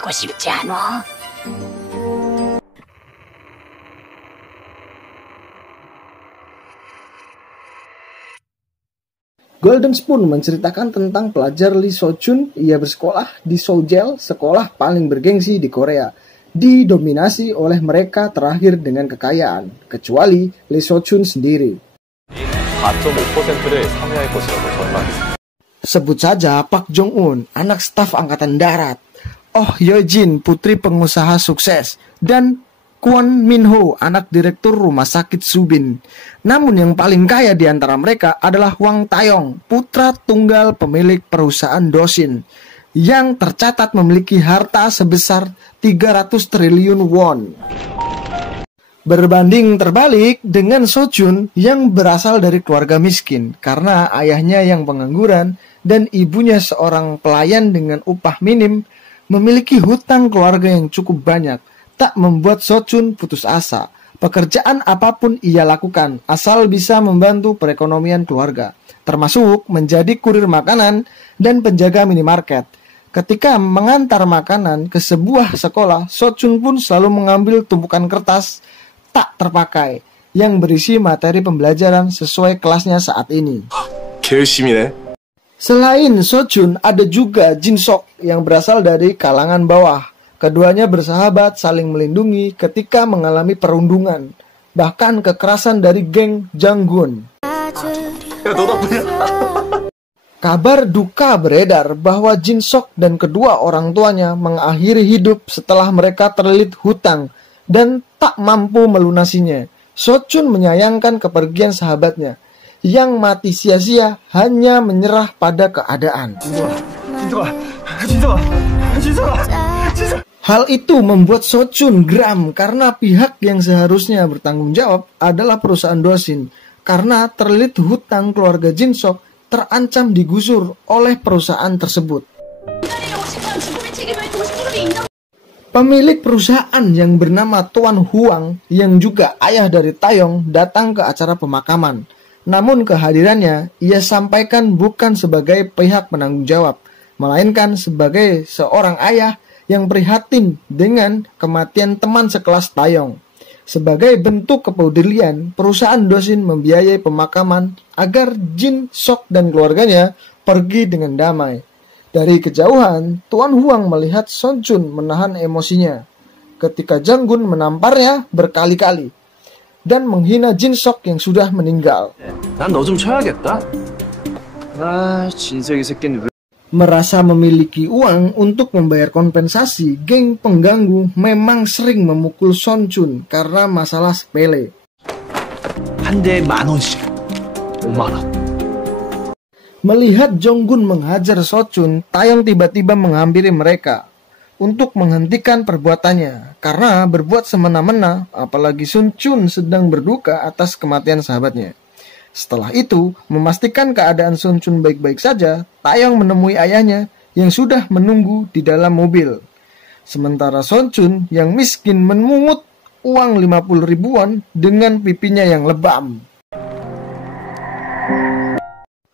되고 싶지 않아? Golden Spoon menceritakan tentang pelajar Lee So-chun. Ia bersekolah di Soujel, sekolah paling bergengsi di Korea. Didominasi oleh mereka terakhir dengan kekayaan, kecuali Lee So-chun sendiri. 4.5%를 상회할 것이라고 전망했습니다. Sebut saja Park Jong-un, anak staf angkatan darat. Oh Yeojin, putri pengusaha sukses. Dan Kwon Min-ho, anak direktur rumah sakit Subin. Namun yang paling kaya di antara mereka adalah Hwang Taeyong, putra tunggal pemilik perusahaan Dosin, yang tercatat memiliki harta sebesar 300 triliun won. Berbanding terbalik dengan So-chun yang berasal dari keluarga miskin karena ayahnya yang pengangguran dan ibunya seorang pelayan dengan upah minim, memiliki hutang keluarga yang cukup banyak. Tak membuat So-chun putus asa. Pekerjaan apapun ia lakukan asal bisa membantu perekonomian keluarga, termasuk menjadi kurir makanan dan penjaga minimarket. Ketika mengantar makanan ke sebuah sekolah, So-chun pun selalu mengambil tumpukan kertas tak terpakai yang berisi materi pembelajaran sesuai kelasnya saat ini. Selain So-chun, ada juga Jin Sok yang berasal dari kalangan bawah. Keduanya bersahabat, saling melindungi ketika mengalami perundungan, bahkan kekerasan dari geng Janggun. Kabar duka beredar bahwa Jin Sok dan kedua orang tuanya mengakhiri hidup setelah mereka terlilit hutang dan tak mampu melunasinya. So-chun menyayangkan kepergian sahabatnya yang mati sia-sia hanya menyerah pada keadaan. Hal itu membuat So-chun geram karena pihak yang seharusnya bertanggung jawab adalah perusahaan Dosin. Karena terlilit hutang, keluarga Jin Sok terancam digusur oleh perusahaan tersebut. Pemilik perusahaan yang bernama Tuan Huang yang juga ayah dari Taeyong datang ke acara pemakaman. Namun kehadirannya ia sampaikan bukan sebagai pihak penanggung jawab, melainkan sebagai seorang ayah yang prihatin dengan kematian teman sekelas Taeyong. Sebagai bentuk kepedulian, perusahaan Dosin membiayai pemakaman agar Jin Sok dan keluarganya pergi dengan damai. Dari kejauhan, Tuan Huang melihat So-chun menahan emosinya ketika Janggun menamparnya berkali-kali dan menghina Jin Sok yang sudah meninggal. 난 너 좀 쳐야겠다. 진석이 새끼는 왜... Merasa memiliki uang untuk membayar kompensasi, geng pengganggu memang sering memukul So-chun karena masalah sepele. 한 대에 10,000원씩. 5,000원. Melihat Jonggun menghajar So-chun, Taeyong tiba-tiba menghampiri mereka untuk menghentikan perbuatannya karena berbuat semena-mena, apalagi So-chun sedang berduka atas kematian sahabatnya. Setelah itu, memastikan keadaan So-chun baik-baik saja, Taeyong menemui ayahnya yang sudah menunggu di dalam mobil. Sementara So-chun yang miskin memungut uang 50 ribuan dengan pipinya yang lebam.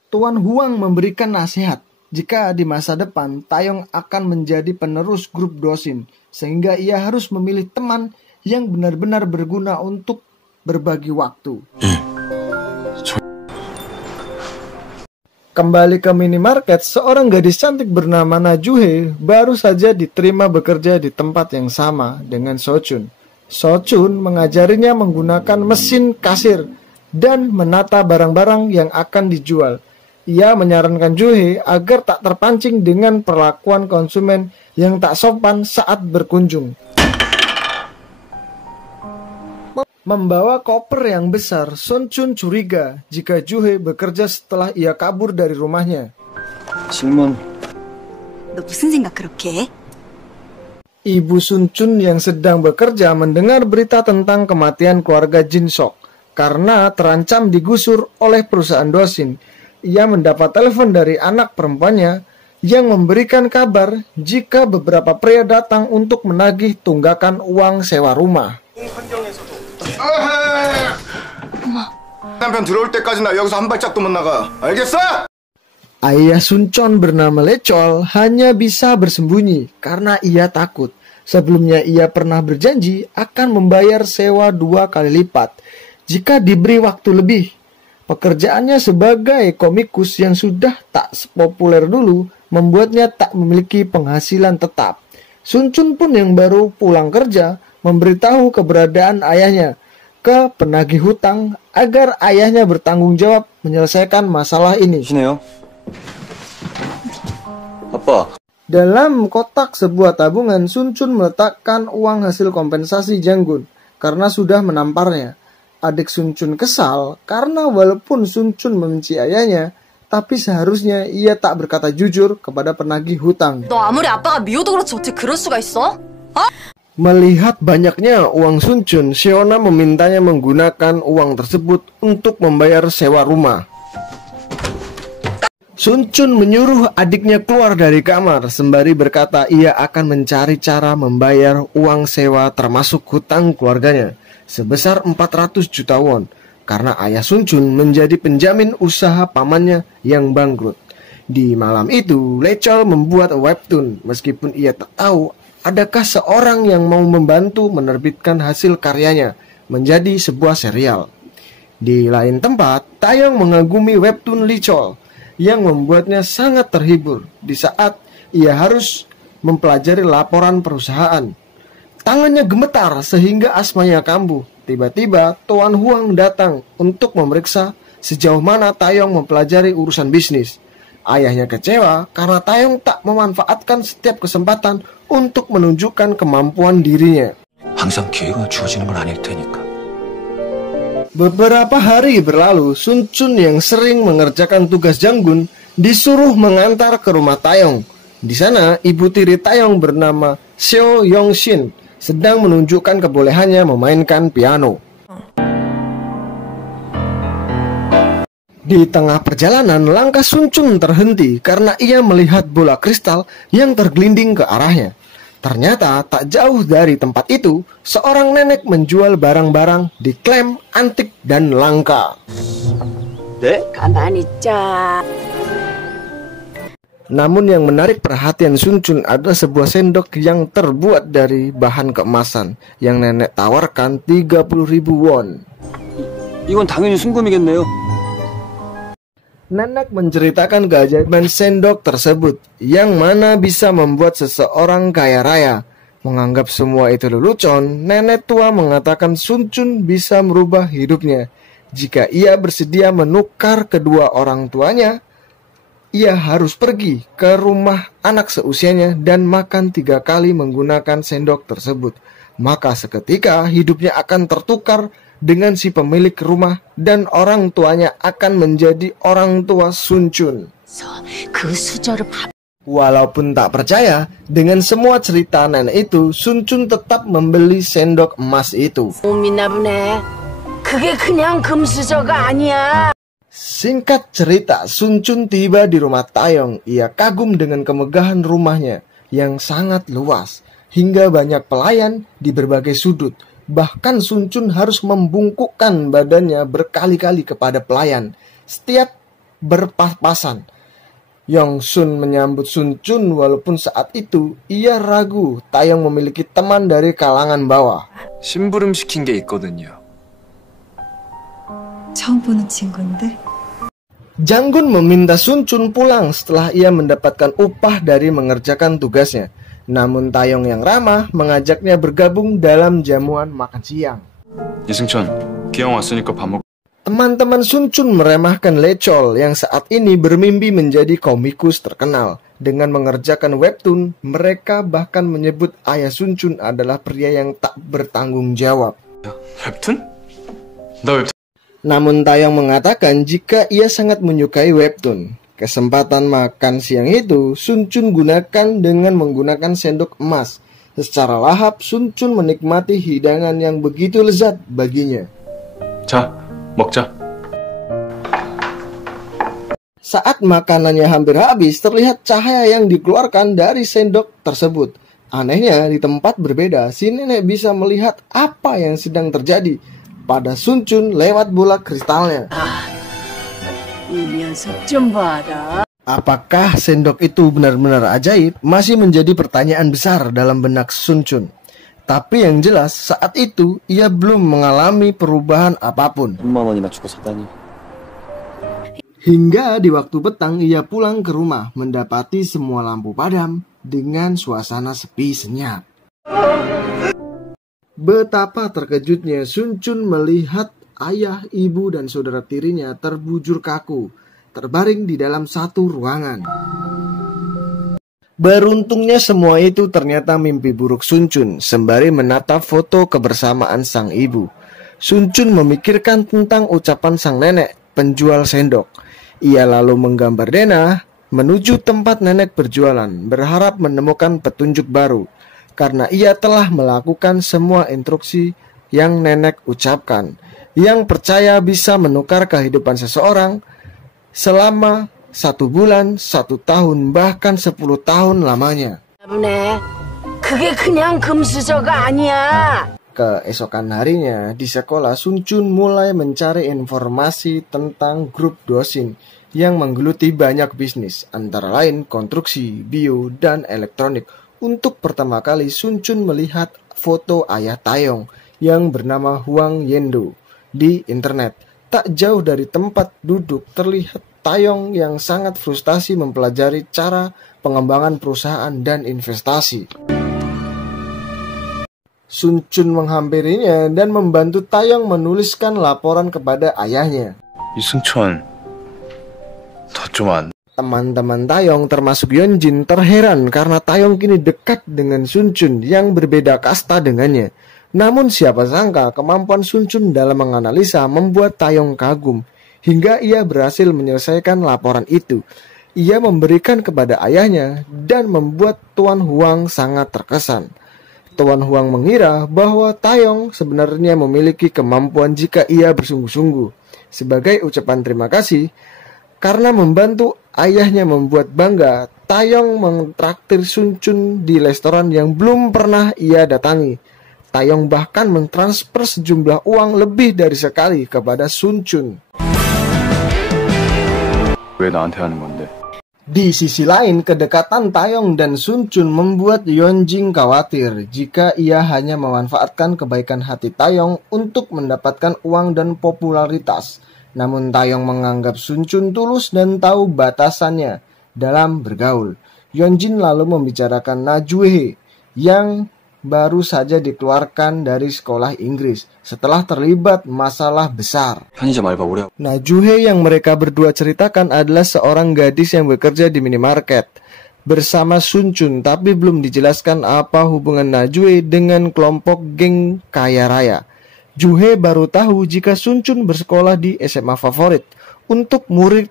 Tuan Huang memberikan nasihat jika di masa depan Taeyong akan menjadi penerus grup Dosin, sehingga ia harus memilih teman yang benar-benar berguna untuk berbagi waktu. Kembali ke minimarket, seorang gadis cantik bernama Najuhe baru saja diterima bekerja di tempat yang sama dengan So-chun. So-chun mengajarinya menggunakan mesin kasir dan menata barang-barang yang akan dijual. Ia menyarankan Juhe agar tak terpancing dengan perlakuan konsumen yang tak sopan saat berkunjung. Membawa koper yang besar, So-chun curiga jika Juhe bekerja setelah ia kabur dari rumahnya. 질문. 너 무슨 생각 그렇게 해? Ibu So-chun yang sedang bekerja mendengar berita tentang kematian keluarga Jin Sok karena terancam digusur oleh perusahaan Dosin. Ia mendapat telepon dari anak perempuannya yang memberikan kabar jika beberapa pria datang untuk menagih tunggakan uang sewa rumah. 남편 들어올 때까지 나 여기서 한 발짝도 못 나가. 알겠어? Ayah Sunchon bernama Lecol hanya bisa bersembunyi karena ia takut. Sebelumnya ia pernah berjanji akan membayar sewa 2 kali lipat jika diberi waktu lebih. Pekerjaannya sebagai komikus yang sudah tak sepopuler dulu membuatnya tak memiliki penghasilan tetap. Sunchon pun yang baru pulang kerja memberitahu keberadaan ayahnya ke penagih hutang agar ayahnya bertanggung jawab menyelesaikan masalah ini. 시네요. 아빠. Dalam kotak sebuah tabungan, Sunchon meletakkan uang hasil kompensasi Janggun karena sudah menamparnya. Adik Sunchon kesal karena walaupun Sunchon membenci ayahnya, tapi seharusnya ia tak berkata jujur kepada penagih hutang. 너 아무리 아빠가 미워도 그렇지 어떻게 그럴 수가 있어? Melihat banyaknya uang Sunchon, Seona memintanya menggunakan uang tersebut untuk membayar sewa rumah. Sunchon menyuruh adiknya keluar dari kamar sembari berkata ia akan mencari cara membayar uang sewa termasuk hutang keluarganya sebesar 400 juta won karena ayah Sunchon menjadi penjamin usaha pamannya yang bangkrut. Di malam itu, Lecol membuat webtoon meskipun ia tak tahu adakah seorang yang mau membantu menerbitkan hasil karyanya menjadi sebuah serial. Di lain tempat, Taeyong mengagumi webtoon Lecol yang membuatnya sangat terhibur di saat ia harus mempelajari laporan perusahaan. Tangannya gemetar sehingga asmanya kambuh. Tiba-tiba Tuan Huang datang untuk memeriksa sejauh mana Taeyong mempelajari urusan bisnis. Ayahnya kecewa karena Taeyong tak memanfaatkan setiap kesempatan untuk menunjukkan kemampuan dirinya. 항상 기회가 주어지는 건 아닐 테니까. Beberapa hari berlalu, Sunchon yang sering mengerjakan tugas Janggun disuruh mengantar ke rumah Taeyong. Di sana, ibu tiri Taeyong bernama Seo Yongshin sedang menunjukkan kebolehannya memainkan piano. Di tengah perjalanan, langkah Sunchon terhenti karena ia melihat bola kristal yang tergelinding ke arahnya. Ternyata tak jauh dari tempat itu, seorang nenek menjual barang-barang diklaim antik dan langka. 가만히 있자. Namun yang menarik perhatian Sunchon adalah sebuah sendok yang terbuat dari bahan keemasan yang nenek tawarkan 30.000 won. 이건 당연히 순금이겠네요. Nenek menceritakan keajaiban sendok tersebut yang mana bisa membuat seseorang kaya raya. Menganggap semua itu lelucon, nenek tua mengatakan Sunchon bisa merubah hidupnya. Jika ia bersedia menukar kedua orang tuanya, ia harus pergi ke rumah anak seusianya dan makan 3 kali menggunakan sendok tersebut. Maka seketika hidupnya akan tertukar dengan si pemilik rumah dan orang tuanya akan menjadi orang tua Sunchon. Walaupun tak percaya dengan semua cerita nenek itu, Sunchon tetap membeli sendok emas itu. Singkat cerita, Sunchon tiba di rumah Taeyong. Ia kagum dengan kemegahan rumahnya yang sangat luas hingga banyak pelayan di berbagai sudut. Bahkan Sunchon harus membungkukkan badannya berkali-kali kepada pelayan setiap berpas-pasan. Yongsun menyambut Sunchon walaupun saat itu ia ragu Taeyong memiliki teman dari kalangan bawah. 심부름 시킨 게 있거든요. 처음 보는 친구인데? Janggun meminta Sunchon pulang setelah ia mendapatkan upah dari mengerjakan tugasnya. Namun Taeyong yang ramah mengajaknya bergabung dalam jamuan makan siang. 이승천, 기영 왔으니까 밥 먹. Teman-teman Sunchon meremehkan Lecol yang saat ini bermimpi menjadi komikus terkenal. Dengan mengerjakan webtoon, mereka bahkan menyebut ayah Sunchon adalah pria yang tak bertanggung jawab. 웹툰? 나 웹툰. Namun Taeyong mengatakan jika ia sangat menyukai webtoon. Kesempatan makan siang itu Sunchon gunakan dengan menggunakan sendok emas. Secara lahap Sunchon menikmati hidangan yang begitu lezat baginya. 자, 먹자. Saat makanannya hampir habis, terlihat cahaya yang dikeluarkan dari sendok tersebut. Anehnya, di tempat berbeda, si nenek bisa melihat apa yang sedang terjadi pada Sunchon lewat bola kristalnya. Apakah sendok itu benar-benar ajaib? Masih menjadi pertanyaan besar dalam benak Sun Chun. Tapi yang jelas saat itu ia belum mengalami perubahan apapun. 10만 원이나 주고 샀다니. Hingga di waktu petang ia pulang ke rumah mendapati semua lampu padam dengan suasana sepi senyap. Betapa terkejutnya Sun Chun melihat ayah, ibu, dan saudara tirinya terbujur kaku, terbaring di dalam satu ruangan. Beruntungnya semua itu ternyata mimpi buruk Sun Chun sembari menatap foto kebersamaan sang ibu. Sun Chun memikirkan tentang ucapan sang nenek penjual sendok. Ia lalu menggambar denah menuju tempat nenek berjualan, berharap menemukan petunjuk baru. Karena ia telah melakukan semua instruksi yang nenek ucapkan, yang percaya bisa menukar kehidupan seseorang selama 1 bulan, 1 tahun, bahkan 10 tahun lamanya. 그게 그냥 금수저가 아니야. Keesokan harinya di sekolah, Sun Chun mulai mencari informasi tentang grup dosin yang menggeluti banyak bisnis, antara lain konstruksi, bio, dan elektronik. Untuk pertama kali Sun Chun melihat foto ayah Taeyong yang bernama Huang Yendo di internet. Tak jauh dari tempat duduk terlihat Taeyong yang sangat frustasi mempelajari cara pengembangan perusahaan dan investasi. Sun Chun menghampirinya dan membantu Taeyong menuliskan laporan kepada ayahnya. 이승천, 너 좀 안. Teman-teman Taeyong termasuk Yeonjin terheran karena Taeyong kini dekat dengan Sun Chun yang berbeda kasta dengannya. Namun siapa sangka kemampuan Sun Chun dalam menganalisa membuat Taeyong kagum hingga ia berhasil menyelesaikan laporan itu. Ia memberikan kepada ayahnya dan membuat Tuan Huang sangat terkesan. Tuan Huang mengira bahwa Taeyong sebenarnya memiliki kemampuan jika ia bersungguh-sungguh. Sebagai ucapan terima kasih karena membantu ayahnya membuat bangga, Taeyong mentraktir Sun Chun di restoran yang belum pernah ia datangi. Taeyong bahkan mentransfer sejumlah uang lebih dari sekali kepada Sun Chun. 왜 나한테 하는 건데? Di sisi lain, kedekatan Taeyong dan Sun Chun membuat Yeonjin khawatir jika ia hanya memanfaatkan kebaikan hati Taeyong untuk mendapatkan uang dan popularitas. Namun Taeyong menganggap Sun Chun tulus dan tahu batasannya dalam bergaul. Yeonjin lalu membicarakan Na Jue yang baru saja dikeluarkan dari sekolah Inggris setelah terlibat masalah besar. 편의점 알바 오래 하고. Nah, Juhe yang mereka berdua ceritakan adalah seorang gadis yang bekerja di minimarket bersama Sun Chun, tapi belum dijelaskan apa hubungan Najue dengan kelompok geng kaya raya. Juhe baru tahu jika Sun Chun bersekolah di SMA favorit untuk murid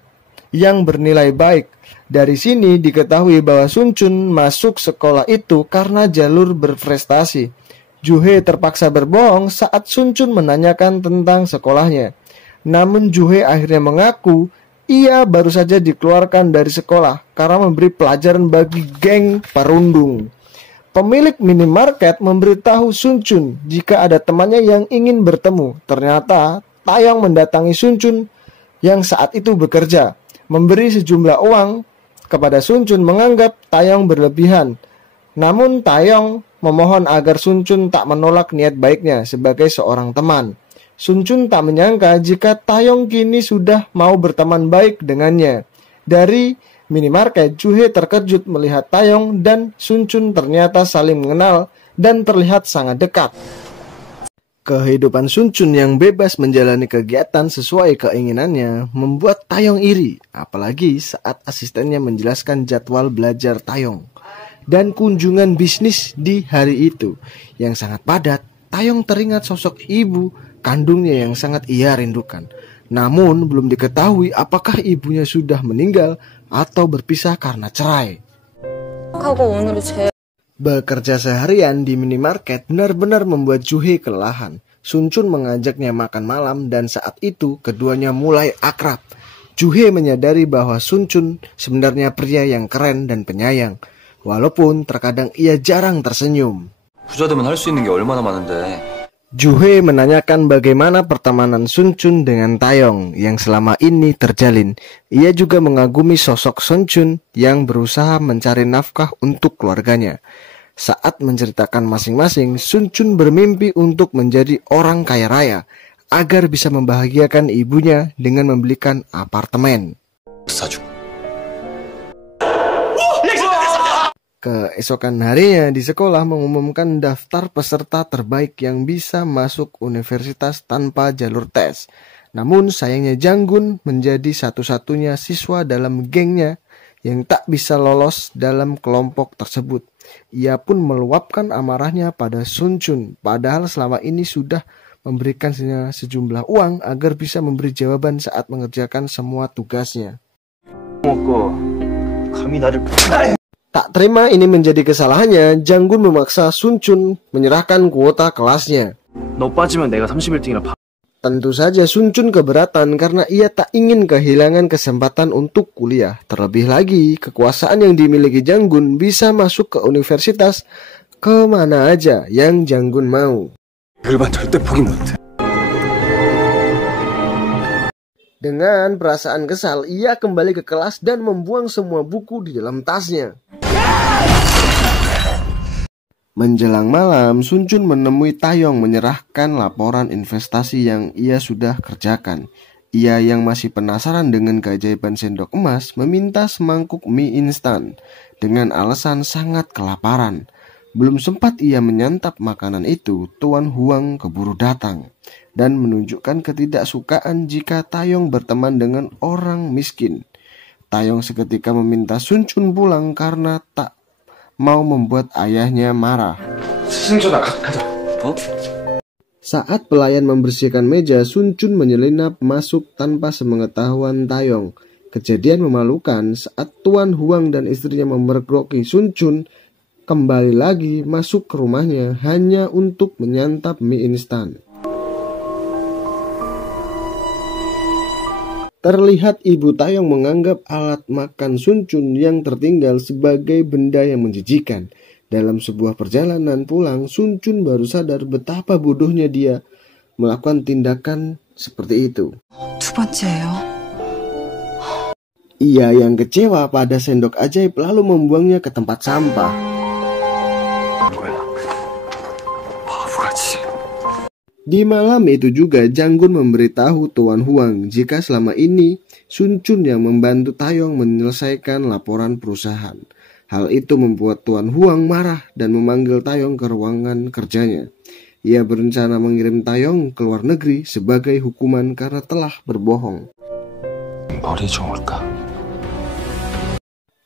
yang bernilai baik. Dari sini diketahui bahwa Sun Chun masuk sekolah itu karena jalur berprestasi. Juhe terpaksa berbohong saat Sun Chun menanyakan tentang sekolahnya. Namun Juhe akhirnya mengaku ia baru saja dikeluarkan dari sekolah karena memberi pelajaran bagi geng perundung. Pemilik minimarket memberitahu Sun Chun jika ada temannya yang ingin bertemu. Ternyata Taeyong mendatangi Sun Chun yang saat itu bekerja, memberi sejumlah uang kepada Sun Chun menganggap Taeyong berlebihan. Namun Taeyong memohon agar Sun Chun tak menolak niat baiknya sebagai seorang teman. Sun Chun tak menyangka jika Taeyong kini sudah mau berteman baik dengannya. Dari minimarket, Juhe terkejut melihat Taeyong dan Sun Chun ternyata saling mengenal dan terlihat sangat dekat. Kehidupan Sun Chun yang bebas menjalani kegiatan sesuai keinginannya membuat Taeyong iri, apalagi saat asistennya menjelaskan jadwal belajar Taeyong dan kunjungan bisnis di hari itu yang sangat padat. Taeyong teringat sosok ibu kandungnya yang sangat ia rindukan. Namun belum diketahui apakah ibunya sudah meninggal atau berpisah karena cerai. Bekerja seharian di minimarket benar-benar membuat Juhe kelelahan. Sun Chun mengajaknya makan malam dan saat itu keduanya mulai akrab. Juhe menyadari bahwa Sun Chun sebenarnya pria yang keren dan penyayang, walaupun terkadang ia jarang tersenyum. 부자 되면 할 수 있는 게 얼마나 많은데. Juhe menanyakan bagaimana pertemanan Sun Chun dengan Taeyong yang selama ini terjalin. Ia juga mengagumi sosok Sun Chun yang berusaha mencari nafkah untuk keluarganya. Saat menceritakan masing-masing, Sun Chun bermimpi untuk menjadi orang kaya raya agar bisa membahagiakan ibunya dengan membelikan apartemen. Keesokan harinya di sekolah mengumumkan daftar peserta terbaik yang bisa masuk universitas tanpa jalur tes. Namun sayangnya Janggun menjadi satu-satunya siswa dalam gengnya yang tak bisa lolos dalam kelompok tersebut. Ia pun meluapkan amarahnya pada Sun Chun, padahal selama ini sudah memberikannya sejumlah uang agar bisa memberi jawaban saat mengerjakan semua tugasnya. Tak terima ini menjadi kesalahannya, Janggun memaksa Sun Chun menyerahkan kuota kelasnya. Tentu saja Sun Chun keberatan karena ia tak ingin kehilangan kesempatan untuk kuliah. Terlebih lagi, kekuasaan yang dimiliki Janggun bisa masuk ke universitas kemana aja yang Janggun mau. Dengan perasaan kesal, ia kembali ke kelas dan membuang semua buku di dalam tasnya. Menjelang malam, Sun Chun menemui Taeyong menyerahkan laporan investasi yang ia sudah kerjakan. Ia yang masih penasaran dengan keajaiban sendok emas meminta semangkuk mie instan dengan alasan sangat kelaparan. Belum sempat ia menyantap makanan itu, Tuan Huang keburu datang dan menunjukkan ketidaksukaan jika Taeyong berteman dengan orang miskin. Taeyong seketika meminta Sun Chun pulang karena tak mau membuat ayahnya marah. Saat pelayan membersihkan meja, Sun Chun menyelinap masuk tanpa sepengetahuan Taeyong. Kejadian memalukan saat Tuan Huang dan istrinya memergoki Sun Chun kembali lagi masuk ke rumahnya hanya untuk menyantap mie instan. Terlihat ibu Taeyong menganggap alat makan Sun Chun yang tertinggal sebagai benda yang menjijikan. Dalam sebuah perjalanan pulang, Sun Chun baru sadar betapa bodohnya dia melakukan tindakan seperti itu. Ia yang kecewa pada sendok ajaib lalu membuangnya ke tempat sampah. Di malam itu juga Janggun memberitahu Tuan Huang jika selama ini Sun Chun yang membantu Taeyong menyelesaikan laporan perusahaan. Hal itu membuat Tuan Huang marah dan memanggil Taeyong ke ruangan kerjanya. Ia berencana mengirim Taeyong ke luar negeri sebagai hukuman karena telah berbohong.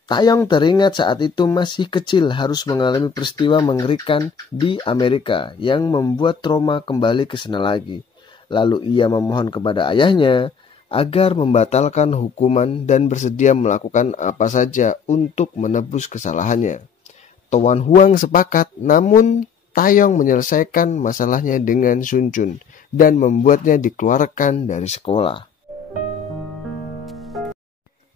Taeyong teringat saat itu masih kecil harus mengalami peristiwa mengerikan di Amerika yang membuat trauma kembali ke sana lagi. Lalu ia memohon kepada ayahnya agar membatalkan hukuman dan bersedia melakukan apa saja untuk menebus kesalahannya. Tuan Huang sepakat, namun Taeyong menyelesaikan masalahnya dengan Sun Chun dan membuatnya dikeluarkan dari sekolah.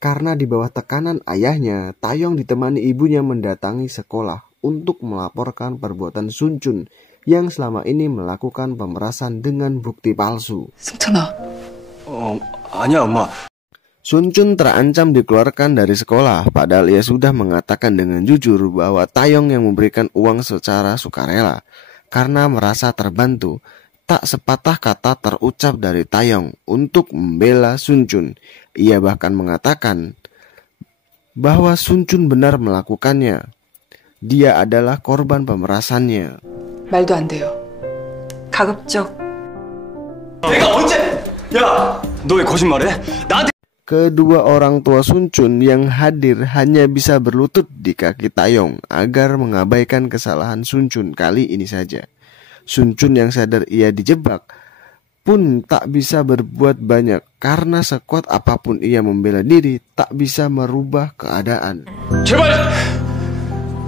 Karena di bawah tekanan ayahnya, Taeyong ditemani ibunya mendatangi sekolah untuk melaporkan perbuatan Sun Chun yang selama ini melakukan pemerasan dengan bukti palsu. 아니야, 엄마. Sun Chun terancam dikeluarkan dari sekolah, padahal ia sudah mengatakan dengan jujur bahwa Taeyong yang memberikan uang secara sukarela. Karena merasa terbantu, tak sepatah kata terucap dari Taeyong untuk membela Sun Chun. Ia bahkan mengatakan bahwa Sun Chun benar melakukannya. Dia adalah korban pemerasannya. 말도 안 돼요. 가급적. 내가 언제? 야, 너 왜 거짓말해? 나한테. Kedua orang tua Sun Chun yang hadir hanya bisa berlutut di kaki Taeyong agar mengabaikan kesalahan Sun Chun kali ini saja. Sun Chun yang sadar ia dijebak pun tak bisa berbuat banyak karena sekuat apapun ia membela diri tak bisa merubah keadaan.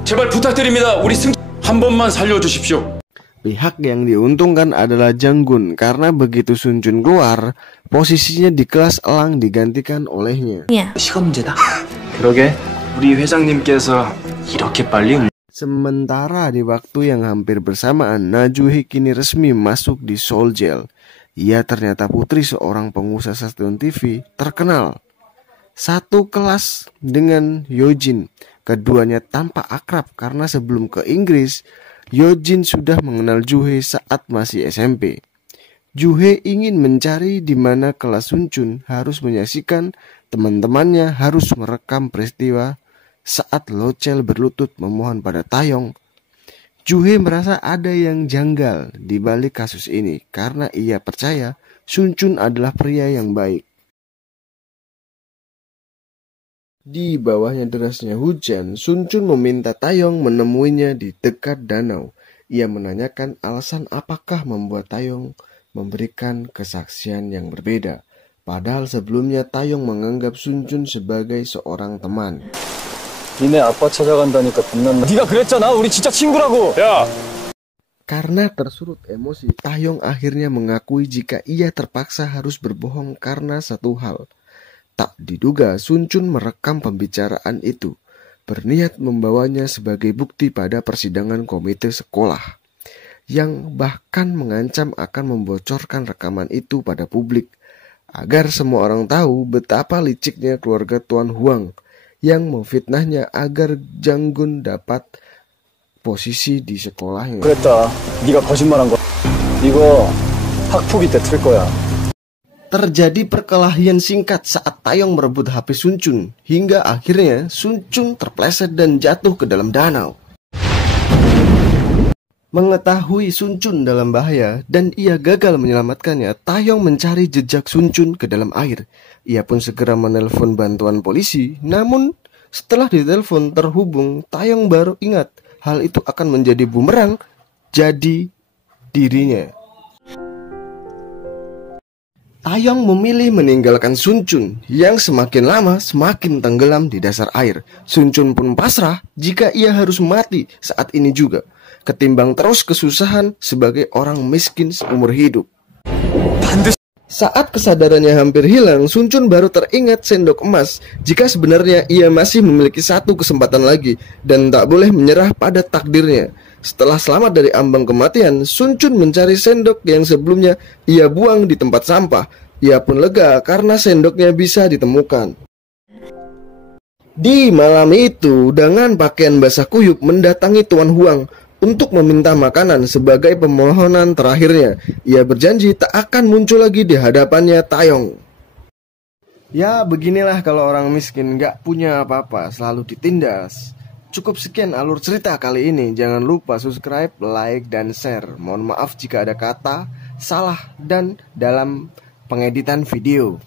제발 부탁드립니다. 우리 승 한 번만 살려주십시오. Pihak yang diuntungkan adalah Janggun karena begitu Sun Chun keluar, posisinya di kelas elang digantikan olehnya. 시간 문제다. 그러게 우리 회장님께서 이렇게 빨리 Sementara di waktu yang hampir bersamaan, Najuhe kini resmi masuk di Seoul Jail. Ia ternyata putri seorang pengusaha stasiun TV terkenal. Satu kelas dengan Yojin. Keduanya tampak akrab karena sebelum ke Inggris, Yojin sudah mengenal Juhe saat masih SMP. Juhe ingin mencari di mana kelas Sunchun harus menyaksikan teman-temannya harus merekam peristiwa saat Lochel berlutut memohon pada Taeyong. Juhe merasa ada yang janggal di balik kasus ini karena ia percaya Sunchun adalah pria yang baik. Di bawahnya derasnya hujan, Sunchun meminta Taeyong menemuinya di dekat danau. Ia menanyakan alasan apakah membuat Taeyong memberikan kesaksian yang berbeda. Padahal sebelumnya Taeyong menganggap Sunchun sebagai seorang teman. 니네 아빠 찾아간다니까 겁났나? 네가 그랬잖아. 우리 진짜 친구라고. 야. Karena tersurut emosi, Taeyong akhirnya mengakui jika ia terpaksa harus berbohong karena satu hal. Tak diduga Sunchun merekam pembicaraan itu, berniat membawanya sebagai bukti pada persidangan komite sekolah, yang bahkan mengancam akan membocorkan rekaman itu pada publik, agar semua orang tahu betapa liciknya keluarga Tuan Huang yang memfitnahnya agar Janggun dapat posisi di sekolahnya. 그랬다. 네가 거짓말한 거. 이거 학폭위 때 틀 거야. Terjadi perkelahian singkat saat Taeyong merebut HP Sunchun, hingga akhirnya Sunchun terpleset dan jatuh ke dalam danau. Mengetahui Sunchun dalam bahaya dan ia gagal menyelamatkannya, Taeyong mencari jejak Sunchun ke dalam air. Ia pun segera menelpon bantuan polisi, namun setelah ditelepon terhubung, Taeyong baru ingat hal itu akan menjadi bumerang jadi dirinya. Taeyong memilih meninggalkan Sunchun yang semakin lama semakin tenggelam di dasar air. Sunchun pun pasrah jika ia harus mati saat ini juga, ketimbang terus kesusahan sebagai orang miskin seumur hidup. Saat kesadarannya hampir hilang, Sunchun baru teringat sendok emas jika sebenarnya ia masih memiliki satu kesempatan lagi dan tak boleh menyerah pada takdirnya. Setelah selamat dari ambang kematian, Sunchun mencari sendok yang sebelumnya ia buang di tempat sampah. Ia pun lega karena sendoknya bisa ditemukan. Di malam itu, dengan pakaian basah kuyup mendatangi Tuan Huang untuk meminta makanan sebagai permohonan terakhirnya. Ia berjanji tak akan muncul lagi di hadapannya Taeyong. Ya beginilah kalau orang miskin gak punya apa-apa, selalu ditindas. Cukup sekian alur cerita kali ini. Jangan lupa subscribe, like, dan share. Mohon maaf jika ada kata salah dan dalam pengeditan video.